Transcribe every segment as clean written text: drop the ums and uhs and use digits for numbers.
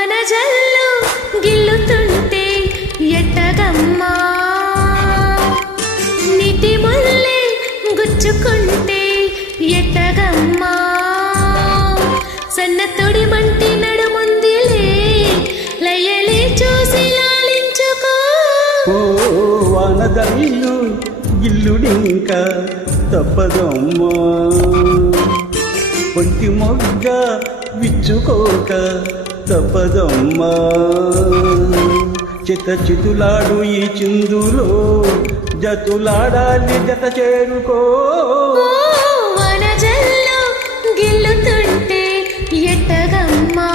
వనజల్లు గిల్లుతుంటే ఎట్టగమ్మా నీటి ముల్లె గుచ్చుకుంటే ఎట్టగమ్మా సన్న తొడి మంటి నడుముందిలే లయలే చూసి లాలించుకో వానజల్లు గిల్లుడింక తప్పదమ్మా ఒంటి మొగ్గ విచ్చుకోక తప్పదమ్మా చితులాడు ఈ చిందులో జతులాడాలి జత చేరుకో వనజల్లు గిల్లుతుంటే ఎట్టగమ్మా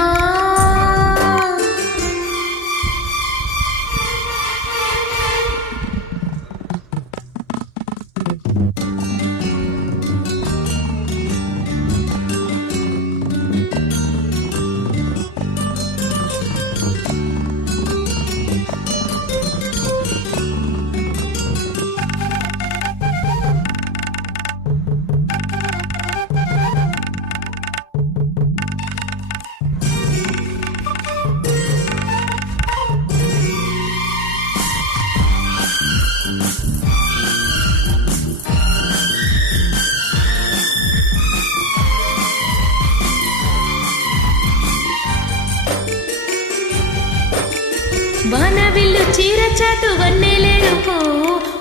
వానవిల్లు చీర చాటు వన్నెలేరుకో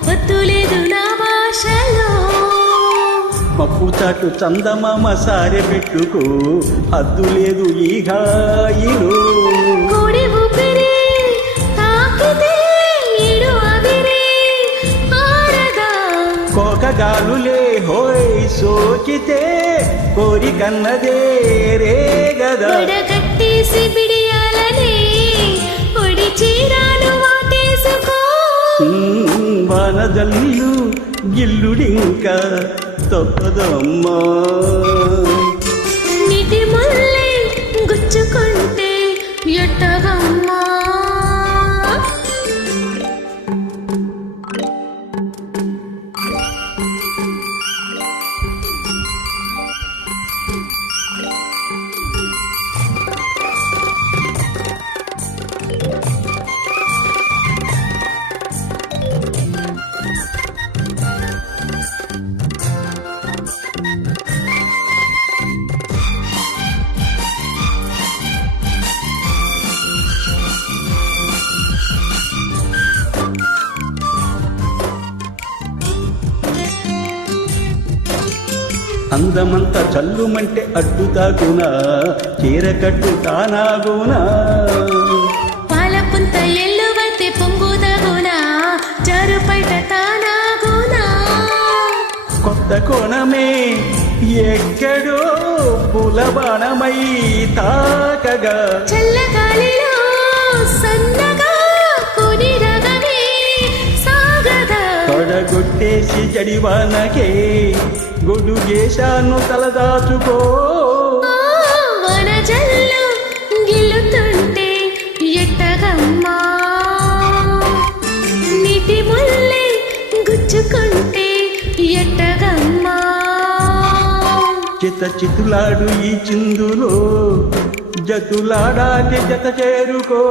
వద్దు లేదు నా భాషలో మప్పు చాటు చందమామ సారె పెట్టుకో హద్దు లేదు ఈ హాయిలో కోడి ఊపిరి తాకితే ఈడు అవిరి ఆరదా కోకగాలులే హోయ్ సోకితే కోరికన్నదే రే గదా వడగట్టేసి బిడియాలని పొడి చీరాలు వాటేసుకో వానజల్లు గిల్లుడింక తప్పదమ్మా నీటి ముల్లె గుచ్చుకుంటే ఎట్టగమ్మా అందమంతా చల్లుమంటే అడ్డుతాగునా చీరకట్టు తానాగునా పాలపుంత ఎల్లువైతే పొంగుదగునా జారుపైట తానాగునా కొత్త కోణమే ఎక్కడో పులబాణమై తాకగా చల్లగాలిలో సన్నగా కొని రగమే సాగదా తొడగొట్టేసి జడివానకే గొడుగేశాను తలదాచుకో వనజల్లు గిల్లుతుంటే ఎట్టగమ్మా నీటి ముల్లె గుచ్చుకుంటే ఎట్టగమ్మా చితులాడు ఈ చిందులో జతులాడాలి జత చేరుకో